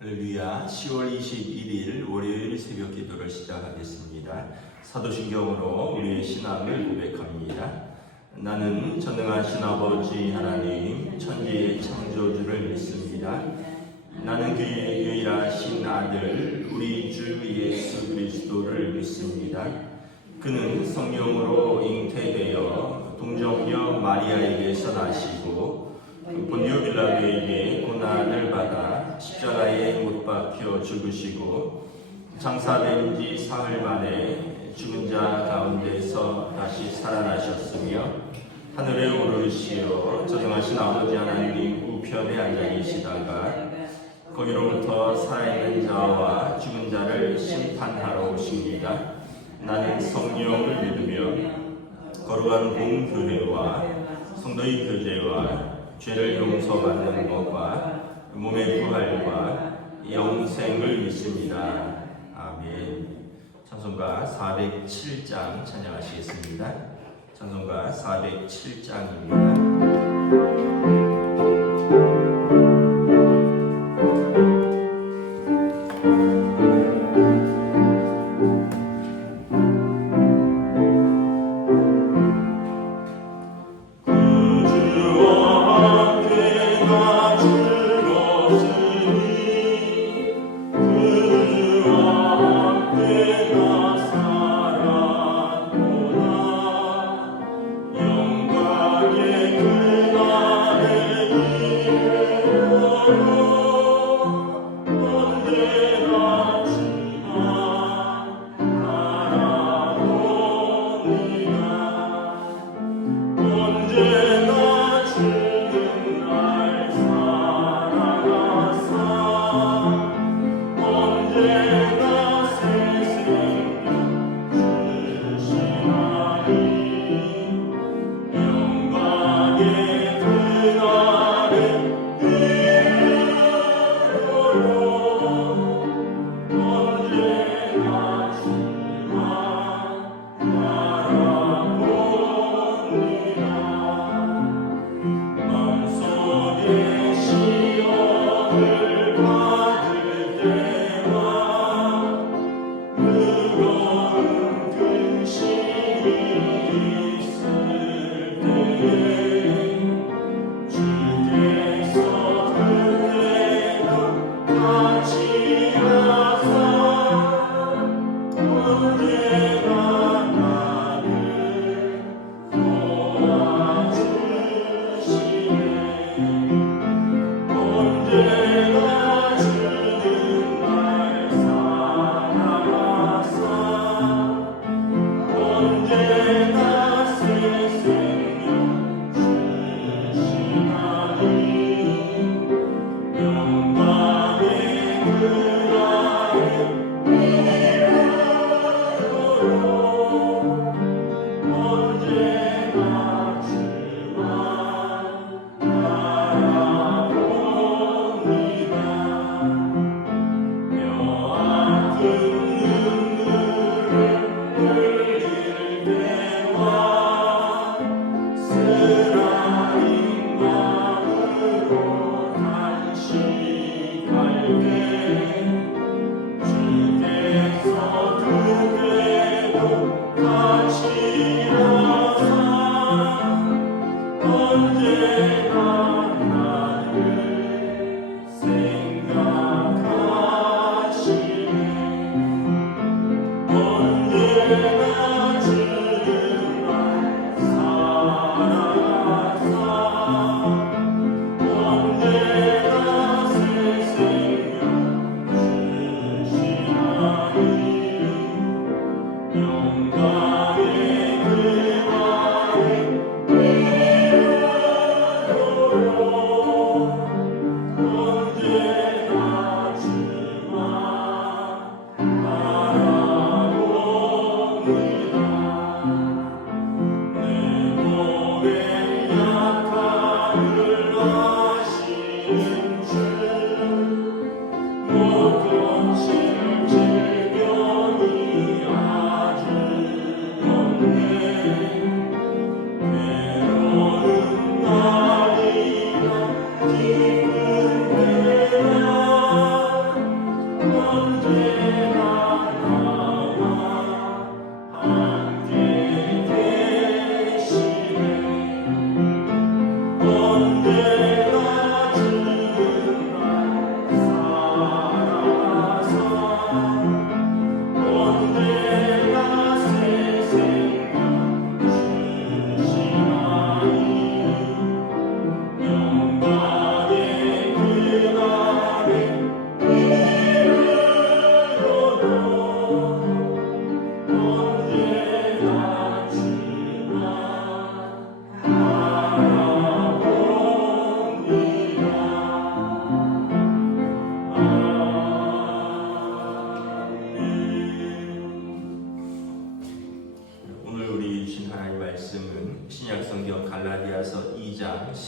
할렐루야. 10월 21일 월요일 새벽 기도를 시작하겠습니다. 사도신경으로 우리의 신앙을 고백합니다. 나는 전능하신 아버지 하나님 천지의 창조주를 믿습니다. 나는 그의 유일하신 아들 우리 주 예수 그리스도를 믿습니다. 그는 성령으로 잉태되어 동정녀 마리아에게서 나시고 본디오 빌라도에게 고난을 받아 십자가에 못 박혀 죽으시고 장사된 지 사흘 만에 죽은 자 가운데서 다시 살아나셨으며 하늘에 오르시어 전능하신 아버지 하나님 우편에 앉아 계시다가 거기로부터 살아있는 자와 죽은 자를 심판하러 오십니다. 나는 성령을 믿으며 거룩한 공교회와 성도의 교제와 죄를 용서받는 것과 몸의 부활과 영생을 믿습니다. 아멘. 찬송가 407장 찬양하시겠습니다. 찬송가 407장입니다.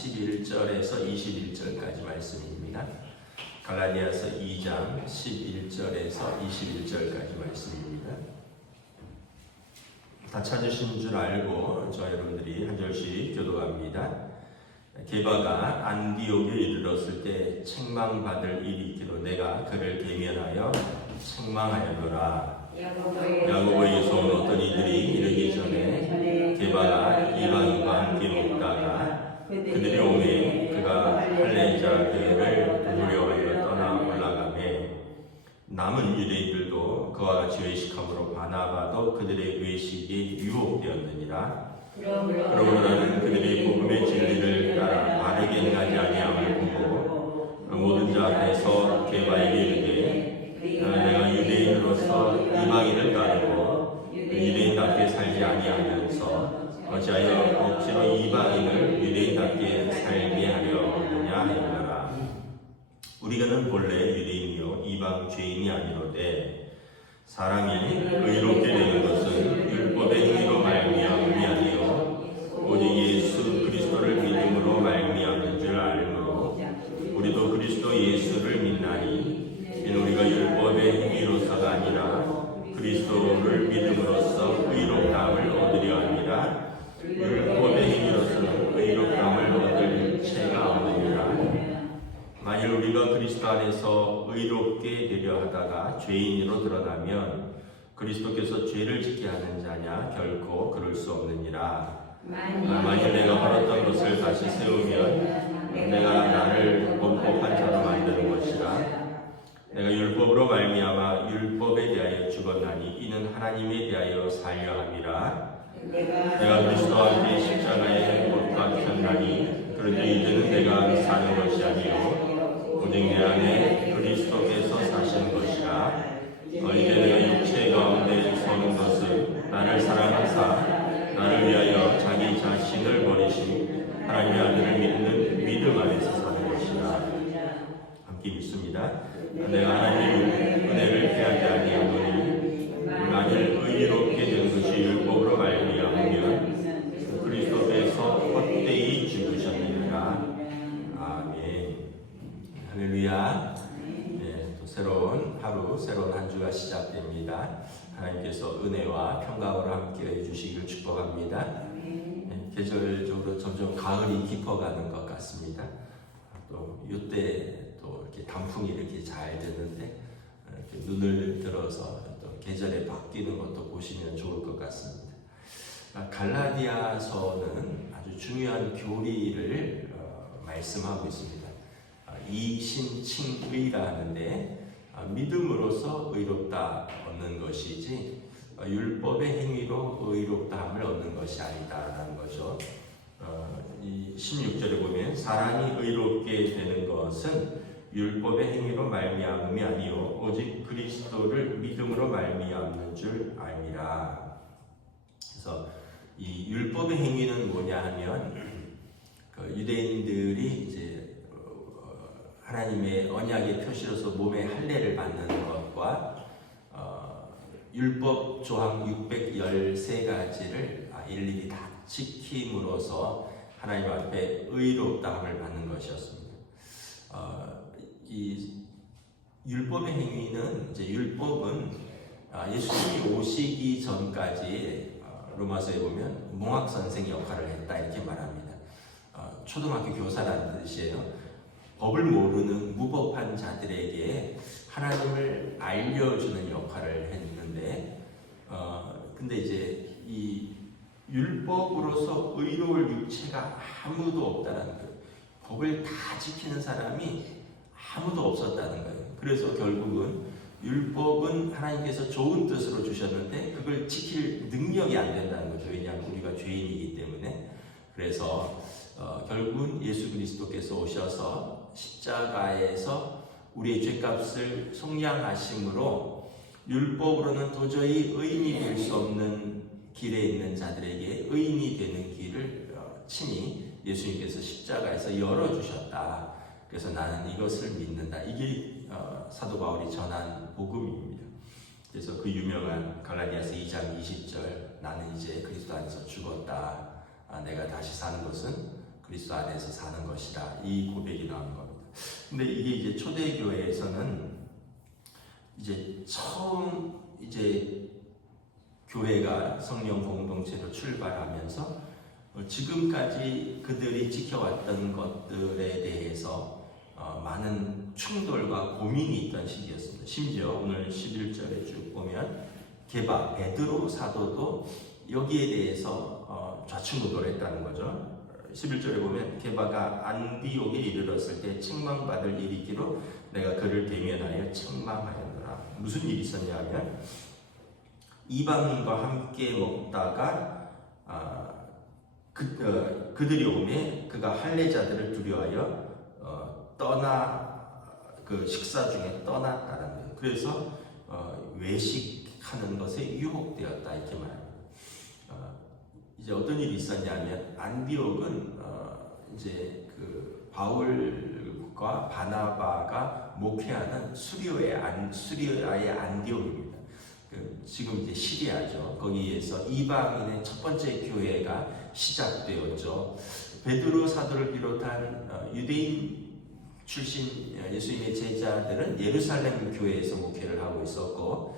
11절에서 21절까지 말씀입니다. 갈라디아서 2장 11절에서 21절까지 말씀입니다. 다 찾으신 줄 알고 저 여러분들이 한 절씩 교독합니다. 게바가 안디옥에 이르렀을 때 책망받을 일이 있기로 내가 그를 계면하여 책망하였노라. 야고보에서 온 어떤 이들이 이르기 전에 게바가 이방인과 함께 먹다가 그들이 오매 그가 할례자 교회를 두려워하여 떠나 올라가매 남은 유대인들도 그와 같이 외식함으로 바나바도 그들의 외식에 유혹되었느니라. 그러므로 나는 그들이 복음의 진리를 따라 바르게 행하지 아니함을 보고 모든 자 앞에서 게바에게 이르되 내가 유대인으로서 이방인을 따르고 유대인답게 살지 아니하면서 어찌하여 억지로 이방인을 유대인답게 살게 하려느냐 하였노라. 우리가는 본래 유대인이요 이방 죄인이 아니로되 사람이 의롭게 되는 것은 율법의 행위로 말미암음이 아니요 오직 예수 그리스도를 믿음으로 말미암는 줄 알므로 우리도 그리스도 예수를 믿나니 이는 우리가 율법의 행위로서가 아니라 그리스도를 믿음으로써 의롭다함을 얻으려 함이라. 율법의 행위로서는 의롭다함을 얻을 체가 없느니라. 만일 우리가 그리스도 안에서 의롭게 되려 하다가 죄인으로 드러나면 그리스도께서 죄를 짓게 하는 자냐? 결코 그럴 수 없느니라. 만일 내가 벌었던 것을 다시 세우면 내가 나를 범법한 자로 만드는 것이라. 내가 율법으로 말미암아 율법에 대하여 죽었나니 이는 하나님에 대하여 살려 함이라. 내가 그리스도와 함께 십자가에 못 박혔나니 그런데 이제는 내가 사는 것이 아니요 오직 내 안에 그리스도께서 사시는 것이라. 이제 내가 육체 가운데 서는 것은 나를 사랑하사 나를 위하여 자기 자신을 버리신 하나님의 아들을 믿는 믿음 안에서 사는 것이라. 함께 믿습니다. 내가 하나님의 은혜를 피하지 아니하노니 만일 의롭게 되는 것이 율법으로 말미암으면 그리스도께서 헛되이 죽으셨느니라. 아멘. 할렐루야. 네, 또 새로운 하루, 새로운 한 주가 시작됩니다. 하나님께서 은혜와 평강으로 함께 해주시기를 축복합니다. 네, 계절적으로 점점 가을이 깊어가는 것 같습니다. 또 이때 또 이렇게 단풍이 이렇게 잘 되는데 이렇게 눈을 들어서 또 계절에 바뀌는 것도 보시면 좋을 것 같습니다. 갈라디아서는 아주 중요한 교리를 말씀하고 있습니다. 이신칭의라 하는데 믿음으로써 의롭다 얻는 것이지 율법의 행위로 의롭다함을 얻는 것이 아니다라는 거죠. 이 16절에 보면 사람이 의롭게 되는 것은 율법의 행위로 말미암음이 아니요 오직 그리스도를 믿음으로 말미암는 줄 알미라. 그래서 이 율법의 행위는 뭐냐 하면 그 유대인들이 이제 하나님의 언약의 표시로서 몸에 할례를 받는 것과 율법 조항 613가지를 일일이 다 지킴으로써 하나님 앞에 의롭다함을 받는 것이었습니다. 이 율법의 행위는 이제 율법은 예수님이 오시기 전까지 로마서에 보면 몽학 선생 역할을 했다 이렇게 말합니다. 초등학교 교사라는 뜻이에요. 법을 모르는 무법한 자들에게 하나님을 알려주는 역할을 했는데, 근데 이제 이 율법으로서 의로울 육체가 아무도 없다는 거예요. 법을 다 지키는 사람이 아무도 없었다는 거예요. 그래서 결국은 율법은 하나님께서 좋은 뜻으로 주셨는데 그걸 지킬 능력이 안 된다는 거죠. 왜냐하면 우리가 죄인이기 때문에. 그래서 결국은 예수 그리스도께서 오셔서 십자가에서 우리의 죄값을 속량하심으로 율법으로는 도저히 의인이 될 수 없는 길에 있는 자들에게 의인이 되는 길을 친히 예수님께서 십자가에서 열어주셨다. 그래서 나는 이것을 믿는다. 이게 사도 바울이 전한 복음입니다. 그래서 그 유명한 갈라디아서 2장 20절 나는 이제 그리스도 안에서 죽었다. 내가 다시 사는 것은 그리스도 안에서 사는 것이다. 이 고백이 나온 겁니다. 근데 이게 이제 초대교회에서는 이제 처음 이제 교회가 성령 공동체로 출발하면서 지금까지 그들이 지켜왔던 것들에 대해서 많은 충돌과 고민이 있던 시기였습니다. 심지어 오늘 11절에 쭉 보면 게바 베드로 사도도 여기에 대해서 좌충우돌을 했다는 거죠. 11절에 보면 게바가 안디옥에 이르렀을 때 책망받을 일이 있기로 내가 그를 대면하여 책망하였노라. 무슨 일이 있었냐면 이방인과 함께 먹다가 그들이 오매 그가 할례자들을 두려워하여 그 식사 중에 떠났다는 거예요. 그래서 외식하는 것에 유혹되었다 이렇게 말합니다. 이제 어떤 일이 있었냐면 안디옥은 이제 그 바울과 바나바가 목회하는 수리아의 안디옥입니다. 지금 이제 시리아죠. 거기에서 이방인의 첫 번째 교회가 시작되었죠. 베드로 사도를 비롯한 유대인 출신 예수님의 제자들은 예루살렘 교회에서 목회를 하고 있었고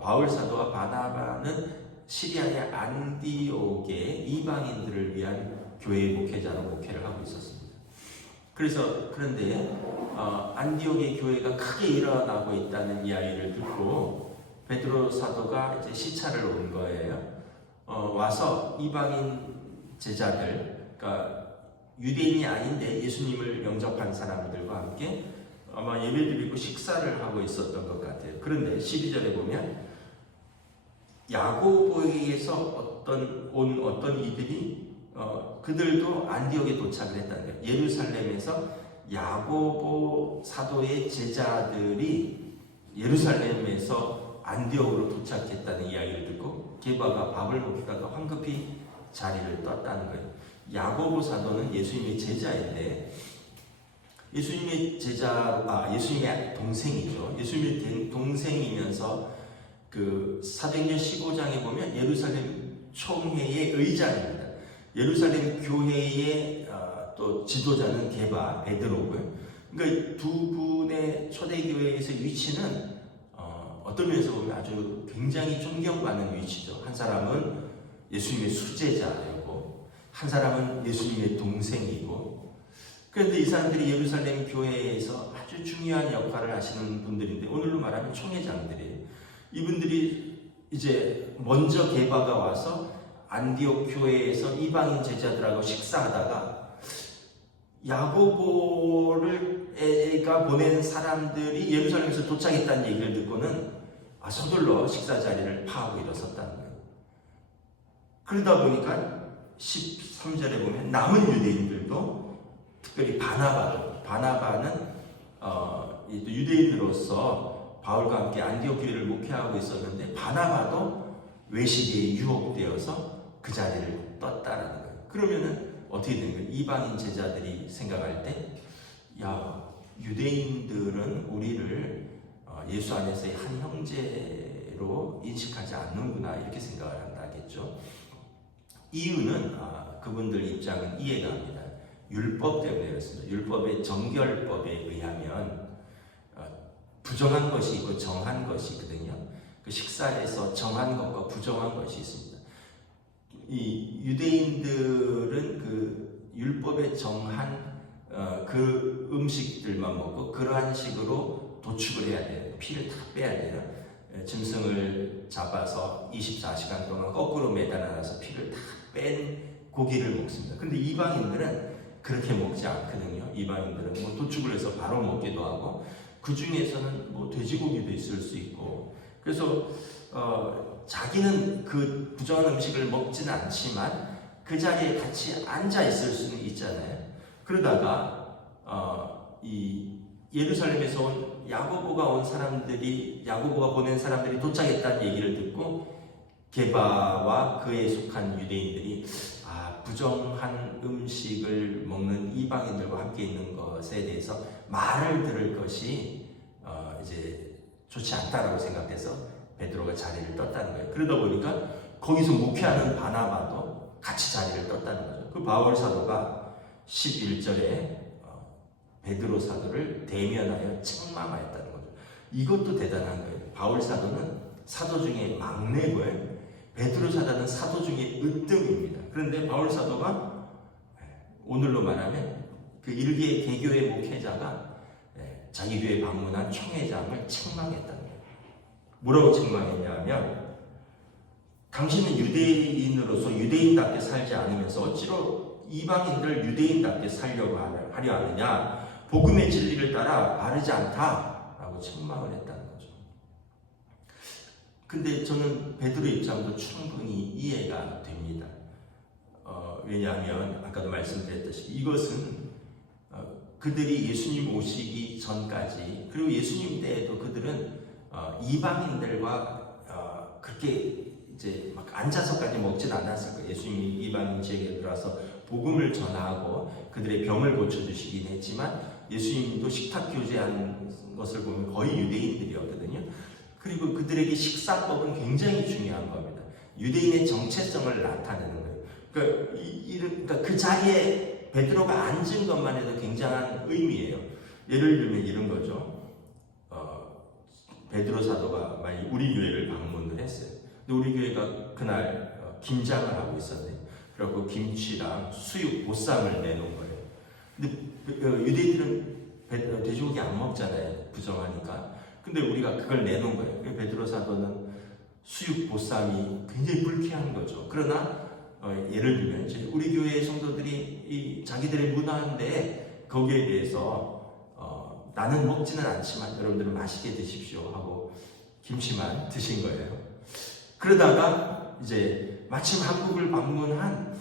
바울 사도와 바나바는 시리아의 안디옥의 이방인들을 위한 교회의 목회자로 목회를 하고 있었습니다. 그런데 안디옥의 교회가 크게 일어나고 있다는 이야기를 듣고 베드로 사도가 이제 시차를 온 거예요. 와서 이방인 제자들, 그러니까 유대인이 아닌데 예수님을 영접한 사람들과 함께 아마 예배드리고 식사를 하고 있었던 것 같아요. 그런데 12절에 보면 야고보에서 어떤 이들이 그들도 안디옥에 도착을 했다는 거예요. 예루살렘에서 야고보 사도의 제자들이 예루살렘에서 안디옥으로 도착했다는 이야기를 듣고 게바가 밥을 먹다가 황급히 자리를 떴다는 거예요. 야고보 사도는 예수님의 제자인데 예수님의 동생이죠. 예수님의 동생이면서 그 사도행전 15장에 보면 예루살렘 총회의 의장입니다. 예루살렘 교회의 또 지도자는 게바, 베드로고요. 그러니까 두 분의 초대교회에서 위치는 어떤 면에서 보면 아주 굉장히 존경받는 위치죠. 한 사람은 예수님의 수제자이고 한 사람은 예수님의 동생이고, 그런데 이 사람들이 예루살렘 교회에서 아주 중요한 역할을 하시는 분들인데 오늘로 말하면 총회장들이에요. 이분들이 이제 먼저 게바가 와서 안디옥 교회에서 이방인 제자들하고 식사하다가 야고보가 보낸 사람들이 예루살렘에서 도착했다는 얘기를 듣고는 서둘러 식사 자리를 파하고 일어섰다는 거예요. 그러다 보니까 13절에 보면 남은 유대인들도 특별히 바나바는 유대인으로서 바울과 함께 안디옥 교회를 목회하고 있었는데 바나바도 외식에 유혹되어서 그 자리를 떴다라는 거예요. 그러면은 어떻게 된 거예요? 이방인 제자들이 생각할 때, 유대인들은 우리를 예수 안에서의 한 형제로 인식하지 않는구나 이렇게 생각을 한다겠죠. 이유는 그분들 입장은 이해가 갑니다. 율법 때문에 그렇습니다. 율법의 정결법에 의하면 부정한 것이 있고 정한 것이 있거든요. 그 식사에서 정한 것과 부정한 것이 있습니다. 이 유대인들은 그 율법에 정한 그 음식들만 먹고 그러한 식으로 도축을 해야 돼요. 피를 다 빼야 돼요. 짐승을 잡아서 24시간 동안 거꾸로 매달아놔서 피를 다 뺀 고기를 먹습니다. 근데 이방인들은 그렇게 먹지 않거든요. 이방인들은 뭐 도축을 해서 바로 먹기도 하고 그 중에서는 뭐 돼지고기도 있을 수 있고, 그래서 자기는 그 부정한 음식을 먹지는 않지만 그 자리에 같이 앉아 있을 수는 있잖아요. 그러다가 이 예루살렘에서 온 야고보가 보낸 사람들이 도착했다는 얘기를 듣고 게바와 그에 속한 유대인들이 부정한 음식을 먹는 이방인들과 함께 있는 것에 대해서 말을 들을 것이 이제 좋지 않다라고 생각해서 베드로가 자리를 떴다는 거예요. 그러다 보니까 거기서 목회하는 바나바도 같이 자리를 떴다는 거죠. 그 바울 사도가 11절에 베드로 사도를 대면하여 책망하였다는 거죠. 이것도 대단한 거예요. 바울 사도는 사도 중에 막내고요. 베드로 사도는 사도 중에 으뜸입니다. 그런데 바울 사도가 오늘로 말하면 그 일개 개교의 목회자가 자기 교회 방문한 총회장을 책망했다는 거예요. 뭐라고 책망했냐면 당신은 유대인으로서 유대인답게 살지 않으면서 어찌로 이방인들 유대인답게 살려고 하려 하느냐. 복음의 진리를 따라 바르지 않다라고 책망을 했다는 거죠. 근데 저는 베드로 입장도 충분히 이해가 됩니다. 왜냐하면 아까도 말씀드렸듯이 이것은 그들이 예수님 오시기 전까지 그리고 예수님 때에도 그들은 이방인들과 그렇게 이제 막 앉아서까지 먹진 않았을 거예요. 예수님이 이방인 지역에 들어와서 복음을 전하고 그들의 병을 고쳐주시긴 했지만 예수님도 식탁 교제한 것을 보면 거의 유대인들이었거든요. 그리고 그들에게 식사법은 굉장히 중요한 겁니다. 유대인의 정체성을 나타내는 거예요. 그러니까 그 자리에 베드로가 앉은 것만 해도 굉장한 의미예요. 예를 들면 이런 거죠. 베드로 사도가 만약 우리 교회를 방문을 했어요. 근데 우리 교회가 그날 김장을 하고 있었는데, 그리고 김치랑 수육 보쌈을 내놓은 거예요. 근데 유대인들은 돼지고기 안 먹잖아요. 부정하니까. 근데 우리가 그걸 내놓은 거예요. 베드로 사도는 수육 보쌈이 굉장히 불쾌한 거죠. 그러나 예를 들면 이제 우리 교회 성도들이 자기들의 문화인데 거기에 대해서 나는 먹지는 않지만 여러분들은 맛있게 드십시오 하고 김치만 드신 거예요. 그러다가 이제 마침 한국을 방문한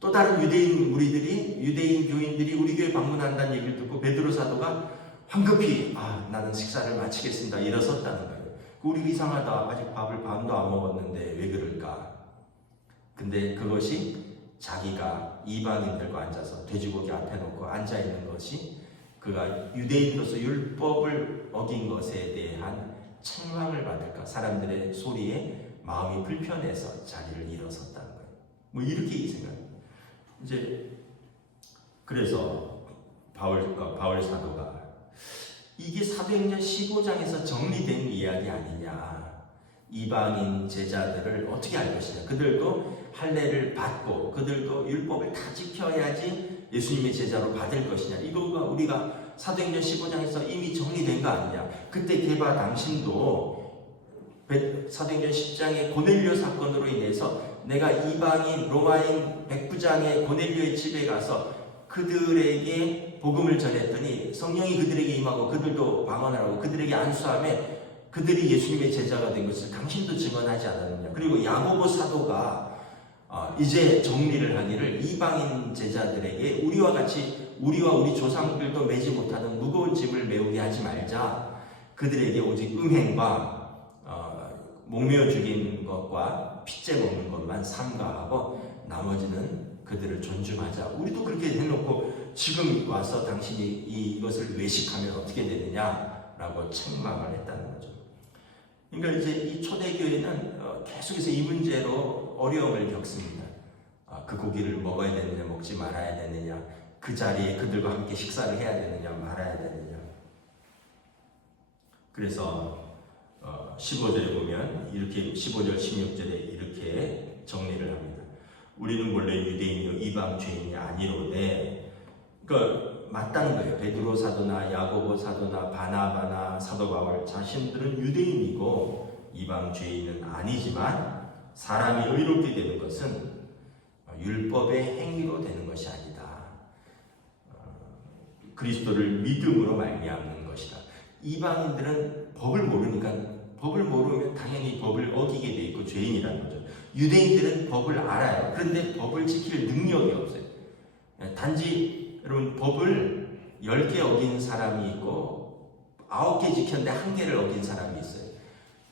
또 다른 유대인 교인들이 우리 교회 방문한다는 얘기를 듣고 베드로 사도가 황급히 나는 식사를 마치겠습니다 일어섰다는 거예요. 우리가 이상하다. 아직 밥을 반도 안 먹었는데 왜 그럴까? 근데 그것이 자기가 이방인들과 앉아서 돼지고기 앞에 놓고 앉아있는 것이 그가 유대인으로서 율법을 어긴 것에 대한 책망을 받을까? 사람들의 소리에 마음이 불편해서 자리를 일어섰다는 거예요. 뭐 이렇게 생각합니다. 이제 그래서 바울 사도가 이게 사도행전 15장에서 정리된 이야기 아니냐. 이방인 제자들을 어떻게 할 것이냐. 그들도 할례를 받고 그들도 율법을 다 지켜야지 예수님의 제자로 받을 것이냐. 이거가 우리가 사도행전 15장에서 이미 정리된 거 아니냐. 그때 게바 당신도 사도행전 10장의 고넬료 사건으로 인해서 내가 이방인 로마인 백부장의 고넬료의 집에 가서 그들에게 복음을 전했더니 성령이 그들에게 임하고 그들도 방언하라고 그들에게 안수하며 그들이 예수님의 제자가 된 것을 당신도 증언하지 않았느냐. 그리고 야고보 사도가 이제 정리를 하기를 이방인 제자들에게 우리와 우리 조상들도 매지 못하는 무거운 짐을 메우게 하지 말자. 그들에게 오직 음행과 목매어 죽인 것과 핏째 먹는 것만 삼가하고 나머지는 그들을 존중하자. 우리도 그렇게 해놓고 지금 와서 당신이 이것을 외식하면 어떻게 되느냐라고 책망을 했다는 거죠. 그러니까 이제 이 초대교회는 계속해서 이 문제로 어려움을 겪습니다. 그 고기를 먹어야 되느냐 먹지 말아야 되느냐, 그 자리에 그들과 함께 식사를 해야 되느냐 말아야 되느냐. 그래서 15절에 보면 이렇게 15절 16절에 이렇게 정리를 합니다. 우리는 원래 유대인이요 이방 죄인이 아니로되, 그러니까 맞다는 거예요. 베드로 사도나 야고보 사도나 바나바나 사도 바울 자신들은 유대인이고 이방 죄인은 아니지만 사람이 의롭게 되는 것은 율법의 행위로 되는 것이 아니다. 그리스도를 믿음으로 말미암는 것이다. 이방인들은 법을 모르면 당연히 법을 어기게 돼 있고 죄인이라는 거죠. 유대인들은 법을 알아요. 그런데 법을 지킬 능력이 없어요. 단지 여러분 법을 10개 어긴 사람이 있고 9개 지켰는데 1개를 어긴 사람이 있어요.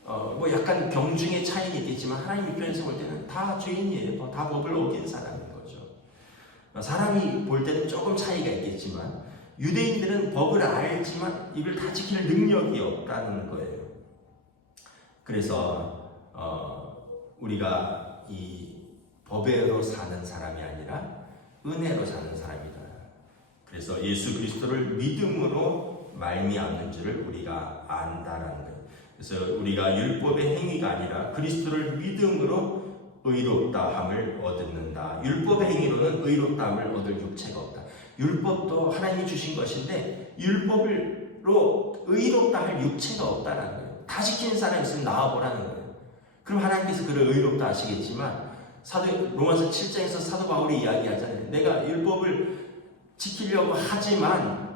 뭐 약간 경중의 차이는 있겠지만 하나님 입장에서 볼 때는 다 죄인이에요. 다 법을 어긴 사람인 거죠. 사람이 볼 때는 조금 차이가 있겠지만 유대인들은 법을 알지만 이걸 다 지킬 능력이 없다는 거예요. 그래서 우리가 이 법으로 사는 사람이 아니라 은혜로 사는 사람이다. 그래서 예수 그리스도를 믿음으로 말미암는 줄을 우리가 안다라는 거예요. 그래서 우리가 율법의 행위가 아니라 그리스도를 믿음으로 의롭다함을 얻는다. 율법의 행위로는 의롭다함을 얻을 육체가 없다. 율법도 하나님이 주신 것인데 율법으로 의롭다 할 육체가 없다라는 거예요. 다 지키는 사람이 있으면 나와보라는 거예요. 그럼 하나님께서 그를 의롭다 하시겠지만 로마서 7장에서 사도 바울이 이야기하잖아요. 내가 율법을 지키려고 하지만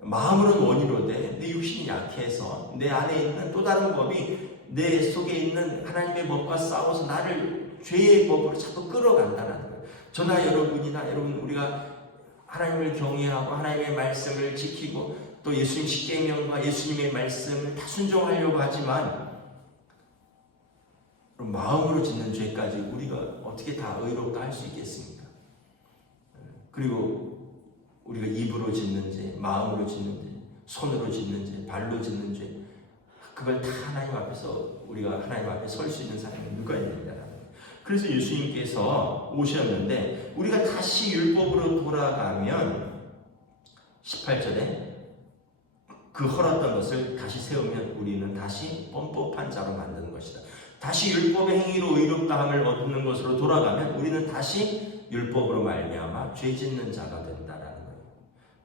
마음으로는 원이로되 내 육신이 약해서 내 안에 있는 또 다른 법이 내 속에 있는 하나님의 법과 싸워서 나를 죄의 법으로 자꾸 끌어간다는 거예요. 저나 여러분이나 여러분 우리가 하나님을 경외하고 하나님의 말씀을 지키고 또 예수님 십계명과 예수님의 말씀을 다 순종하려고 하지만 마음으로 짓는 죄까지 우리가 어떻게 다 의롭다 할 수 있겠습니까? 그리고 우리가 입으로 짓는 죄, 마음으로 짓는 죄, 손으로 짓는 죄, 발로 짓는 죄, 그걸 다 하나님 앞에서 우리가 하나님 앞에 설 수 있는 사람이 누가 있느냐. 그래서 예수님께서 오셨는데 우리가 다시 율법으로 돌아가면 18절에 그 헐었던 것을 다시 세우면 우리는 다시 뻔뻔한 자로 만드는 것이다. 다시 율법의 행위로 의롭다함을 얻는 것으로 돌아가면 우리는 다시 율법으로 말미암아 죄 짓는 자가 된다라는 거예요.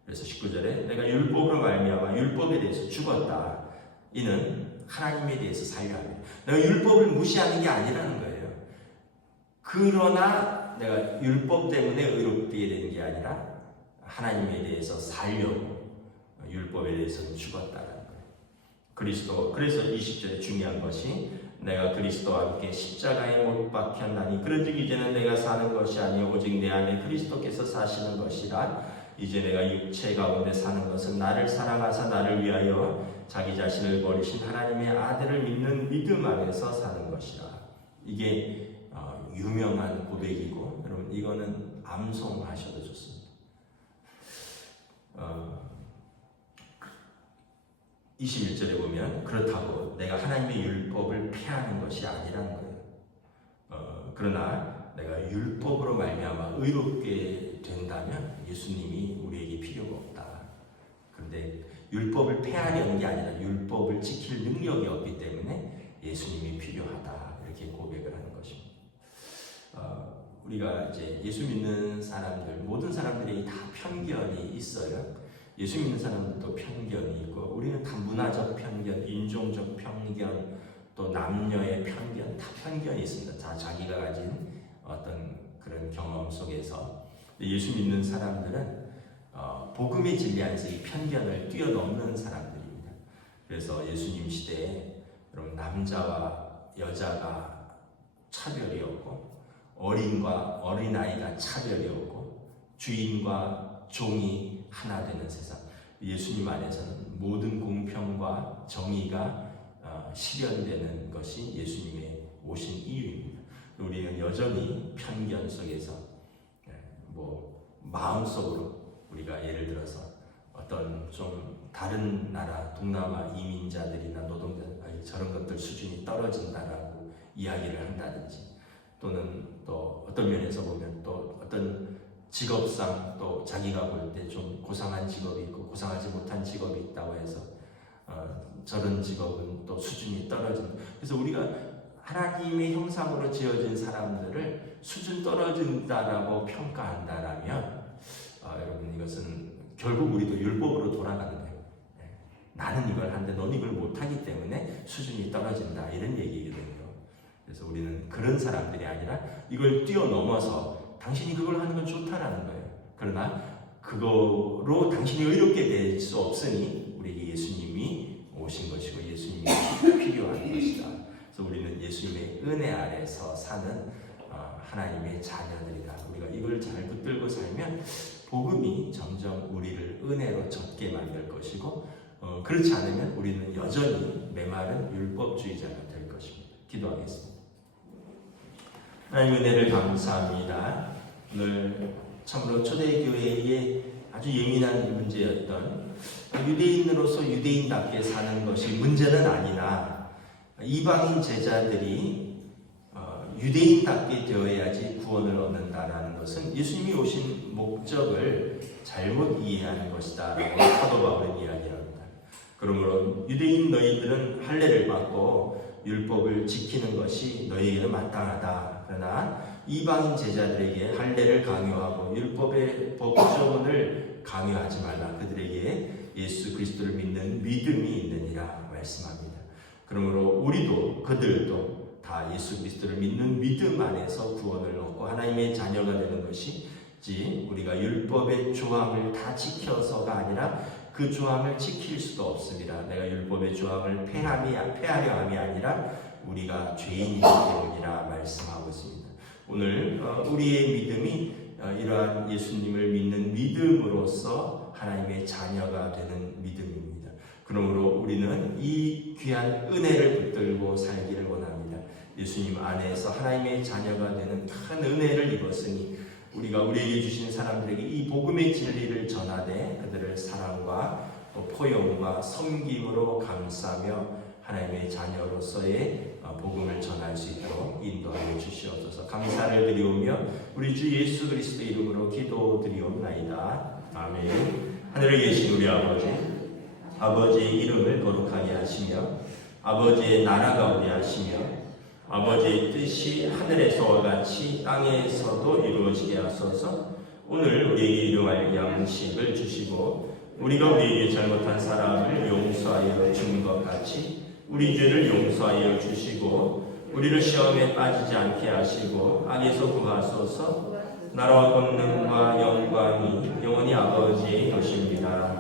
그래서 19절에 내가 율법으로 말미암아 율법에 대해서 죽었다. 이는 하나님에 대해서 살려 합니다. 내가 율법을 무시하는 게 아니라는 거예요. 그러나 내가 율법 때문에 의롭게 되는 게 아니라 하나님에 대해서 살려고 율법에 대해서는 죽었다라는 거예요. 그리스도, 그래서 20절에 중요한 것이 내가 그리스도와 함께 십자가에 못 박혔나니 그런즉 이제는 내가 사는 것이 아니요 오직 내 안에 그리스도께서 사시는 것이라. 이제 내가 육체 가운데 사는 것은 나를 사랑하사 나를 위하여 자기 자신을 버리신 하나님의 아들을 믿는 믿음 안에서 사는 것이라. 이게 유명한 고백이고 여러분 이거는 암송하셔도 좋습니다. 21절에 보면 그렇다고 내가 하나님의 율법을 폐하는 것이 아니라는 거예요. 그러나 내가 율법으로 말미암아 의롭게 된다면 예수님이 우리에게 필요가 없다. 그런데 율법을 폐하려는 게 아니라 율법을 지킬 능력이 없기 때문에 예수님이 필요하다. 이렇게 고백을 하는 것입니다. 우리가 이제 예수 믿는 사람들, 모든 사람들이 다 편견이 있어요. 예수 믿는 사람들도 편견이 있고, 우리는 다 문화적 편견, 인종적 편견, 또 남녀의 편견, 다 편견이 있습니다. 자기가 가진 어떤 그런 경험 속에서. 예수 믿는 사람들은 복음의 진리 안에서 이 편견을 뛰어넘는 사람들입니다. 그래서 예수님 시대에 여러분 남자와 여자가 차별이 없고, 어린과 어린아이가 차별이 없고, 주인과 종이 하나 되는 세상. 예수님 안에서는 모든 공평과 정의가 실현되는 것이 예수님의 오신 이유입니다. 우리는 여전히 편견 속에서 마음속으로 우리가 예를 들어서 어떤 좀 다른 나라 동남아 이민자들이나 노동자들 저런 것들 수준이 떨어진다라고 이야기를 한다든지, 또는 또 어떤 면에서 보면 또 어떤 직업상 또 자기가 볼 때 좀 고상한 직업이 있고 고상하지 못한 직업이 있다고 해서 저런 직업은 또 수준이 떨어진다. 그래서 우리가 하나님의 형상으로 지어진 사람들을 수준 떨어진다라고 평가한다라면 여러분 이것은 결국 우리도 율법으로 돌아가는 거예요. 나는 이걸 하는데 넌 이걸 못하기 때문에 수준이 떨어진다, 이런 얘기거든요. 그래서 우리는 그런 사람들이 아니라 이걸 뛰어넘어서 당신이 그걸 하는 건 좋다라는 거예요. 그러나 그거로 당신이 의롭게 될 수 없으니 우리에게 예수님이 오신 것이고 예수님이 필요한 것이다. 그래서 우리는 예수님의 은혜 아래서 사는 하나님의 자녀들이다. 우리가 이걸 잘 붙들고 살면 복음이 점점 우리를 은혜로 젖게 만들 것이고, 그렇지 않으면 우리는 여전히 메마른 율법주의자가 될 것입니다. 기도하겠습니다. 하나님 은혜를 감사합니다. 오늘 참으로 초대교회의 아주 예민한 문제였던 유대인으로서 유대인답게 사는 것이 문제는 아니나 이방인 제자들이 유대인답게 되어야지 구원을 얻는다라는 것은 예수님이 오신 목적을 잘못 이해하는 것이다 라고 사도 바울은 이야기합니다. 그러므로 유대인 너희들은 할례를 받고 율법을 지키는 것이 너희에게는 마땅하다. 그러나 이방인 제자들에게 할례를 강요하고 율법의 법조문을 강요하지 말라. 그들에게 예수 그리스도를 믿는 믿음이 있느니라 말씀합니다. 그러므로 우리도 그들도 다 예수 그리스도를 믿는 믿음 안에서 구원을 얻고 하나님의 자녀가 되는 것이지, 우리가 율법의 조항을 다 지켜서가 아니라 그 조항을 지킬 수도 없습니다. 내가 율법의 조항을 폐하려 함이 아니라 우리가 죄인이기 때문이라 말씀하고 있습니다. 오늘 우리의 믿음이 이러한 예수님을 믿는 믿음으로써 하나님의 자녀가 되는 믿음입니다. 그러므로 우리는 이 귀한 은혜를 붙들고 살기를 원합니다. 예수님 안에서 하나님의 자녀가 되는 큰 은혜를 입었으니 우리가 우리에게 주신 사람들에게 이 복음의 진리를 전하되 그들을 사랑과 포용과 섬김으로 감싸며 하나님의 자녀로서의 복음을 전할 수 있도록 인도하여 주시옵소서. 감사를 드리오며 우리 주 예수 그리스도 이름으로 기도드리옵나이다. 아멘. 하늘에 계신 우리 아버지의 이름을 거룩하게 하시며 아버지의 나라가 오게 하시며 아버지의 뜻이 하늘에서와 같이 땅에서도 이루어지게 하소서. 오늘 우리에게 일용할 양식을 주시고 우리가 우리에게 잘못한 사람을 용서하여 주는 것 같이 우리 죄를 용서하여 주시고 우리를 시험에 빠지지 않게 하시고 악에서 구하소서. 나라와 권능과 영광이 영원히 아버지의 것입니다.